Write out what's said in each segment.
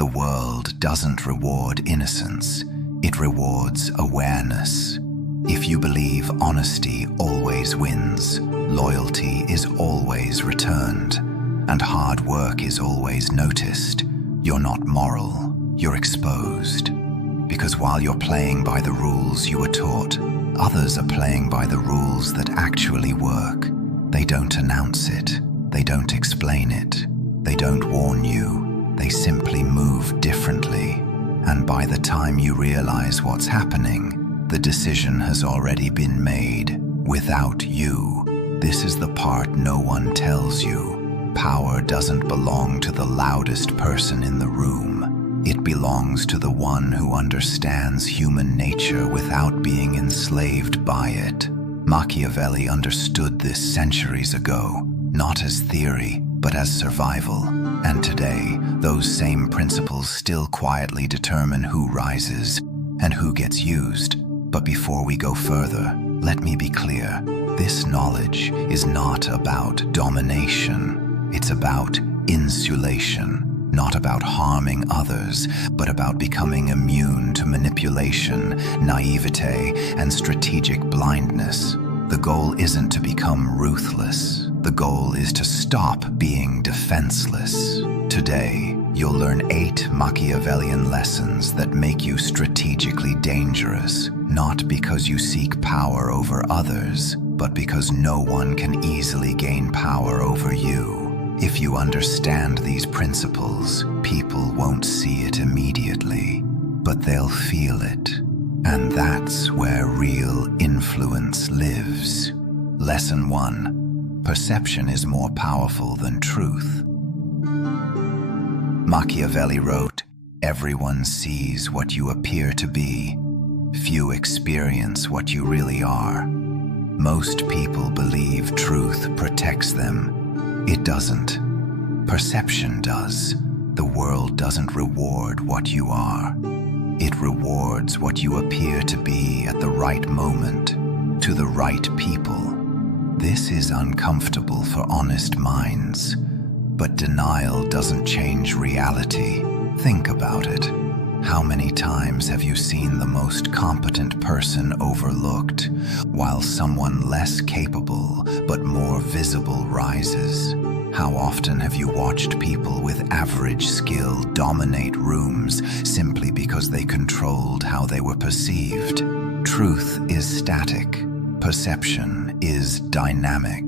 The world doesn't reward innocence, it rewards awareness. If you believe honesty always wins, loyalty is always returned, and hard work is always noticed, you're not moral, you're exposed. Because while you're playing by the rules you were taught, others are playing by the rules that actually work. They don't announce it, they don't explain it, they don't warn you, they simply move differently. And by the time you realize what's happening, the decision has already been made, without you. This is the part no one tells you. Power doesn't belong to the loudest person in the room. It belongs to the one who understands human nature without being enslaved by it. Machiavelli understood this centuries ago, not as theory, but as survival. And today, those same principles still quietly determine who rises and who gets used. But before we go further, let me be clear. This knowledge is not about domination. It's about insulation, not about harming others, but about becoming immune to manipulation, naivete, and strategic blindness. The goal isn't to become ruthless. The goal is to stop being defenseless. Today, you'll learn 8 Machiavellian lessons that make you strategically dangerous, not because you seek power over others, but because no one can easily gain power over you. If you understand these principles, people won't see it immediately, but they'll feel it. And that's where real influence lives. Lesson 1. Perception is more powerful than truth. Machiavelli wrote, "Everyone sees what you appear to be. Few experience what you really are." Most people believe truth protects them. It doesn't. Perception does. The world doesn't reward what you are. It rewards what you appear to be at the right moment, to the right people. This is uncomfortable for honest minds, but denial doesn't change reality. Think about it. How many times have you seen the most competent person overlooked, while someone less capable but more visible rises? How often have you watched people with average skill dominate rooms simply because they controlled how they were perceived? Truth is static. Perception is dynamic.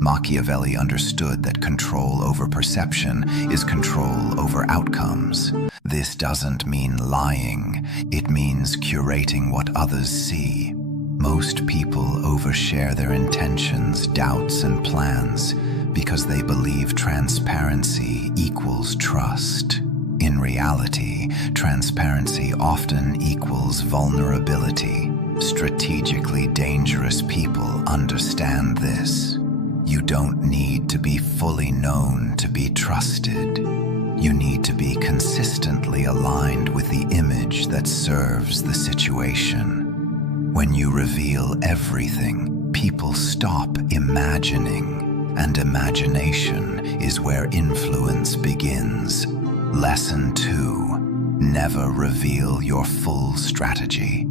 Machiavelli understood that control over perception is control over outcomes. This doesn't mean lying. It means curating what others see. Most people overshare their intentions, doubts, and plans because they believe transparency equals trust. In reality, transparency often equals vulnerability. Strategically dangerous people understand this. You don't need to be fully known to be trusted. You need to be consistently aligned with the image that serves the situation. When you reveal everything, people stop imagining, and imagination is where influence begins. Lesson 2. Never reveal your full strategy.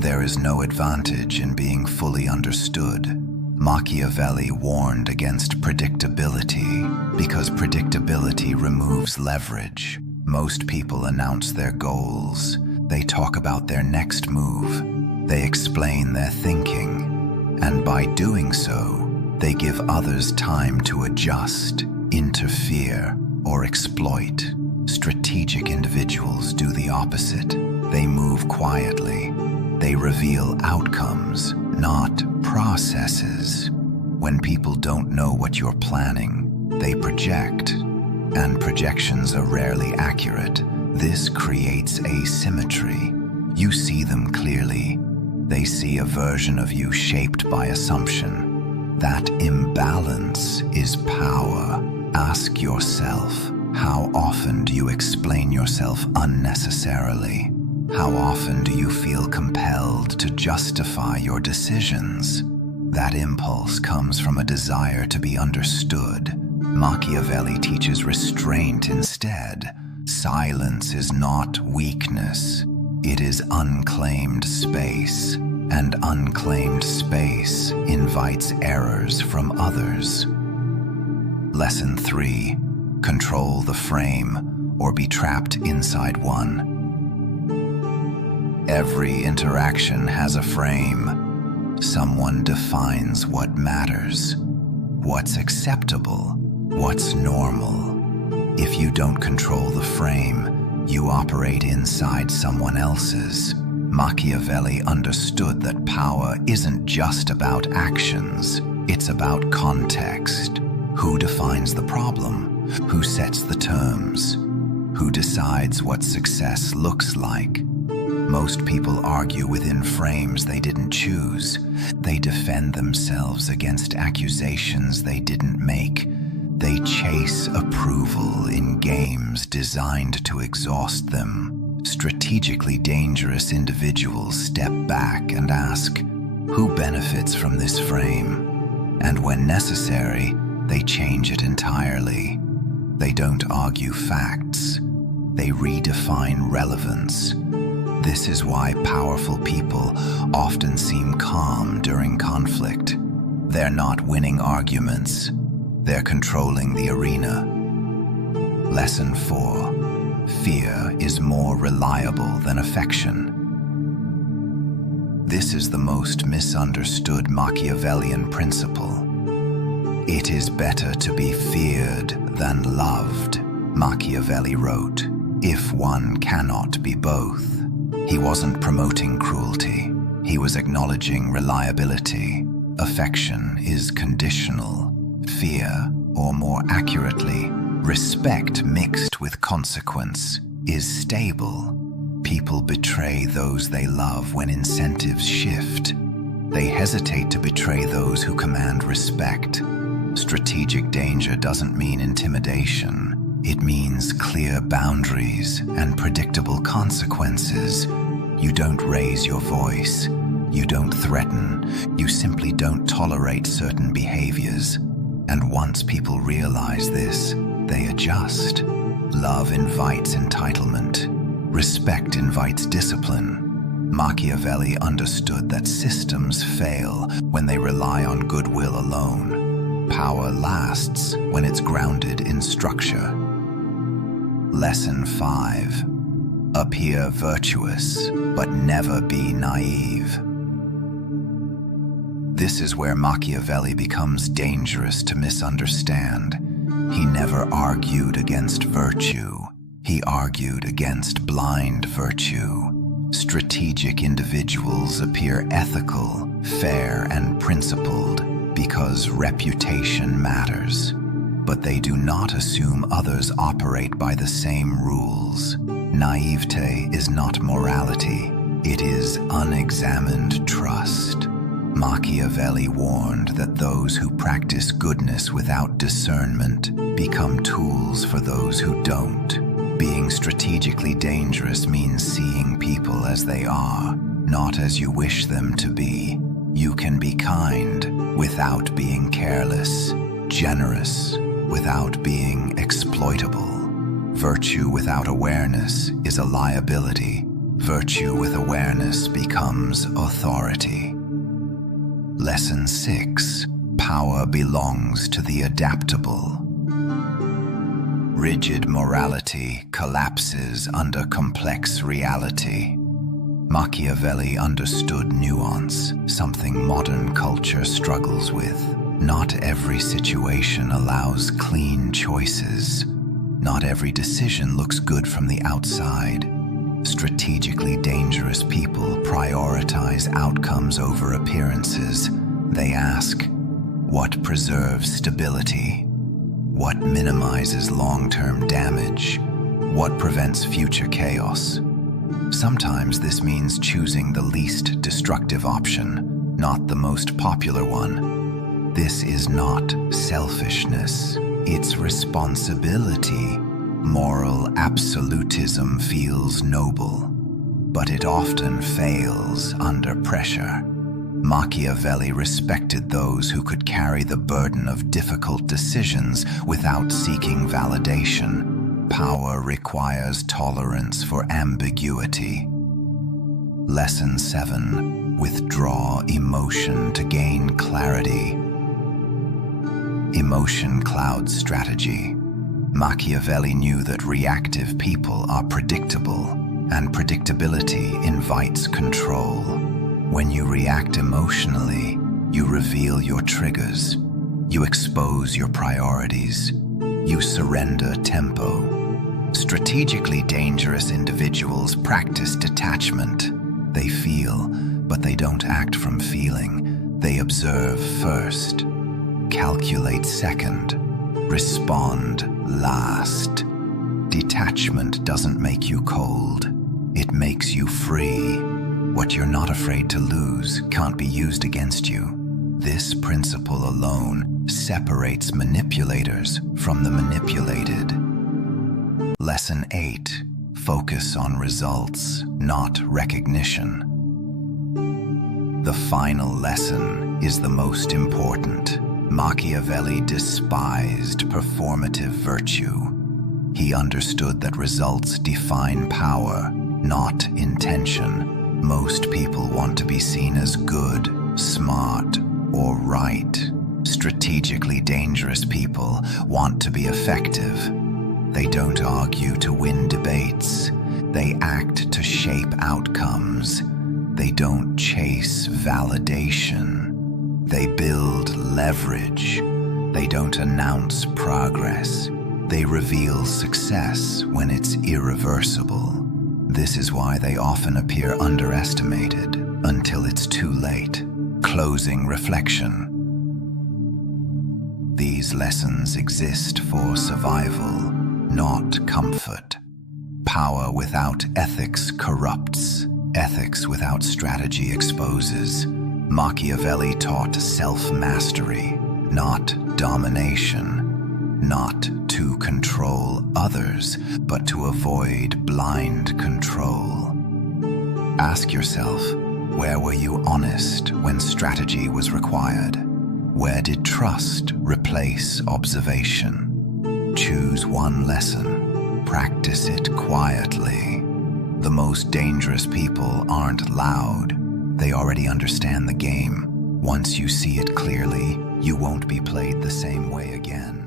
There is no advantage in being fully understood. Machiavelli warned against predictability because predictability removes leverage. Most people announce their goals. They talk about their next move. They explain their thinking. And by doing so, they give others time to adjust, interfere, or exploit. Strategic individuals do the opposite. They move quietly. They reveal outcomes, not processes. When people don't know what you're planning, they project, and projections are rarely accurate. This creates asymmetry. You see them clearly. They see a version of you shaped by assumption. That imbalance is power. Ask yourself, how often do you explain yourself unnecessarily? How often do you feel compelled to justify your decisions? That impulse comes from a desire to be understood. Machiavelli teaches restraint instead. Silence is not weakness. It is unclaimed space, and unclaimed space invites errors from others. Lesson 3. Control the frame, or be trapped inside one. Every interaction has a frame. Someone defines what matters, what's acceptable, what's normal. If you don't control the frame, you operate inside someone else's. Machiavelli understood that power isn't just about actions, it's about context. Who defines the problem? Who sets the terms? Who decides what success looks like? Most people argue within frames they didn't choose. They defend themselves against accusations they didn't make. They chase approval in games designed to exhaust them. Strategically dangerous individuals step back and ask, who benefits from this frame? And when necessary, they change it entirely. They don't argue facts. They redefine relevance. This is why powerful people often seem calm during conflict. They're not winning arguments. They're controlling the arena. Lesson 4. Fear is more reliable than affection. This is the most misunderstood Machiavellian principle. It is better to be feared than loved, Machiavelli wrote, if one cannot be both. He wasn't promoting cruelty. He was acknowledging reliability. Affection is conditional. Fear, or more accurately, respect mixed with consequence, is stable. People betray those they love when incentives shift. They hesitate to betray those who command respect. Strategic danger doesn't mean intimidation. It means clear boundaries and predictable consequences. You don't raise your voice. You don't threaten. You simply don't tolerate certain behaviors. And once people realize this, they adjust. Love invites entitlement. Respect invites discipline. Machiavelli understood that systems fail when they rely on goodwill alone. Power lasts when it's grounded in structure. Lesson 5. Appear virtuous, but never be naive. This is where Machiavelli becomes dangerous to misunderstand. He never argued against virtue. He argued against blind virtue. Strategic individuals appear ethical, fair, and principled because reputation matters. But they do not assume others operate by the same rules. Naivete is not morality. It is unexamined trust. Machiavelli warned that those who practice goodness without discernment become tools for those who don't. Being strategically dangerous means seeing people as they are, not as you wish them to be. You can be kind without being careless, generous without being exploitable. Virtue without awareness is a liability. Virtue with awareness becomes authority. Lesson 6. Power belongs to the adaptable. Rigid morality collapses under complex reality. Machiavelli understood nuance, something modern culture struggles with. Not every situation allows clean choices. Not every decision looks good from the outside. Strategically dangerous people prioritize outcomes over appearances. They ask, what preserves stability? What minimizes long-term damage? What prevents future chaos? Sometimes this means choosing the least destructive option, not the most popular one. This is not selfishness, it's responsibility. Moral absolutism feels noble, but it often fails under pressure. Machiavelli respected those who could carry the burden of difficult decisions without seeking validation. Power requires tolerance for ambiguity. Lesson 7. Withdraw emotion to gain clarity. Emotion clouds strategy. Machiavelli knew that reactive people are predictable, and predictability invites control. When you react emotionally, you reveal your triggers, you expose your priorities, you surrender tempo. Strategically dangerous individuals practice detachment. They feel, but they don't act from feeling. They observe first, calculate second, respond last. Detachment doesn't make you cold. It makes you free. What you're not afraid to lose can't be used against you. This principle alone separates manipulators from the manipulated. Lesson 8. Focus on results, not recognition. The final lesson is the most important. Machiavelli despised performative virtue. He understood that results define power, not intention. Most people want to be seen as good, smart, or right. Strategically dangerous people want to be effective. They don't argue to win debates. They act to shape outcomes. They don't chase validation. They build leverage. They don't announce progress. They reveal success when it's irreversible. This is why they often appear underestimated until it's too late. Closing reflection. These lessons exist for survival, not comfort. Power without ethics corrupts. Ethics without strategy exposes. Machiavelli taught self-mastery, not domination, not to control others, but to avoid blind control. Ask yourself, where were you honest when strategy was required? Where did trust replace observation? Choose one lesson, practice it quietly. The most dangerous people aren't loud. They already understand the game. Once you see it clearly, you won't be played the same way again.